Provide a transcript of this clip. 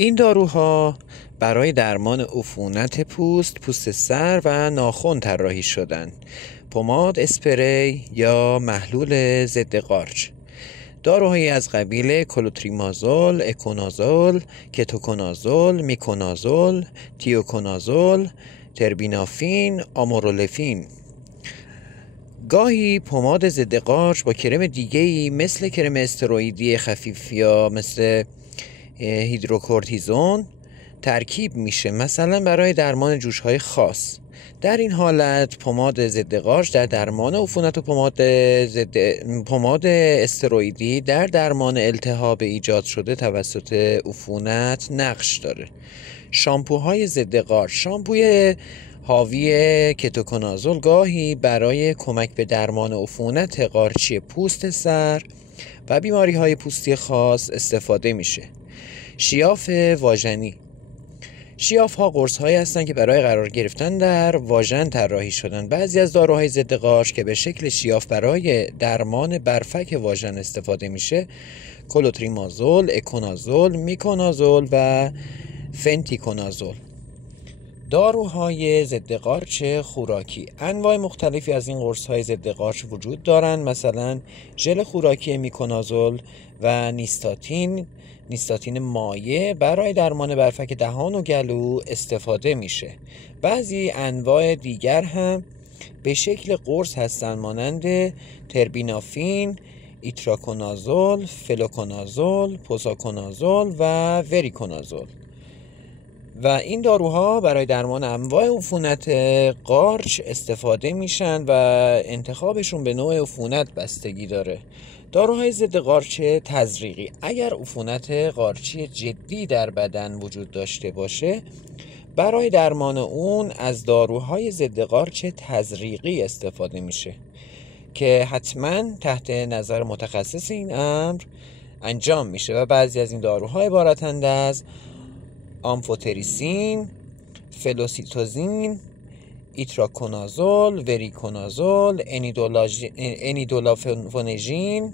این داروها برای درمان عفونت پوست سر و ناخن طراحی شدند. پماد، اسپری یا محلول ضد قارچ. داروهایی از قبیل کلوتریمازول، اکونازول، کتوکنازول، میکونازول، تیوکنازول، تربینافین، آمورولفین. گاهی پماد ضد قارچ با کرم دیگه‌ای مثل کرم استروئیدی خفیف یا مثل هیدروکورتیزون ترکیب میشه، مثلا برای درمان جوش‌های خاص. در این حالت پماد ضد قارچ در درمان عفونت و پماد استروئیدی در درمان التهاب ایجاد شده توسط عفونت نقش داره. شامپوهای ضد قارچ. شامپوی حاوی کتوکنازول گاهی برای کمک به درمان عفونت قارچی پوست سر و بیماری‌های پوستی خاص استفاده میشه. شیاف واژنی. شیاف ها قرص هایی هستند که برای قرار گرفتن در واژن طراحی شدن. بعضی از داروهای ضد قارچ که به شکل شیاف برای درمان برفک واژن استفاده میشه، کلوتریمازول، اکونازول، میکونازول و فنتیکنازول. داروهای ضد قارچ خوراکی. انواع مختلفی از این قرص‌های ضد قارچ وجود دارند، مثلا ژل خوراکی میکونازول و نیستاتین مایع برای درمان برفک دهان و گلو استفاده میشه. بعضی انواع دیگر هم به شکل قرص هستند، مانند تربینافین، ایتراکنازول، فلوکنازول، پوزاکنازول و وریکنازول. و این داروها برای درمان انواع عفونت قارچ استفاده میشن و انتخابشون به نوع عفونت بستگی داره. داروهای ضد قارچ تزریقی. اگر عفونت قارچی جدی در بدن وجود داشته باشه، برای درمان اون از داروهای ضد قارچ تزریقی استفاده میشه که حتما تحت نظر متخصص این امر انجام میشه و بعضی از این داروها عبارتند از آمفوتریسین، فلوسیتوزین، ایتراکنازول، وریکنازول، انیدولافونژین،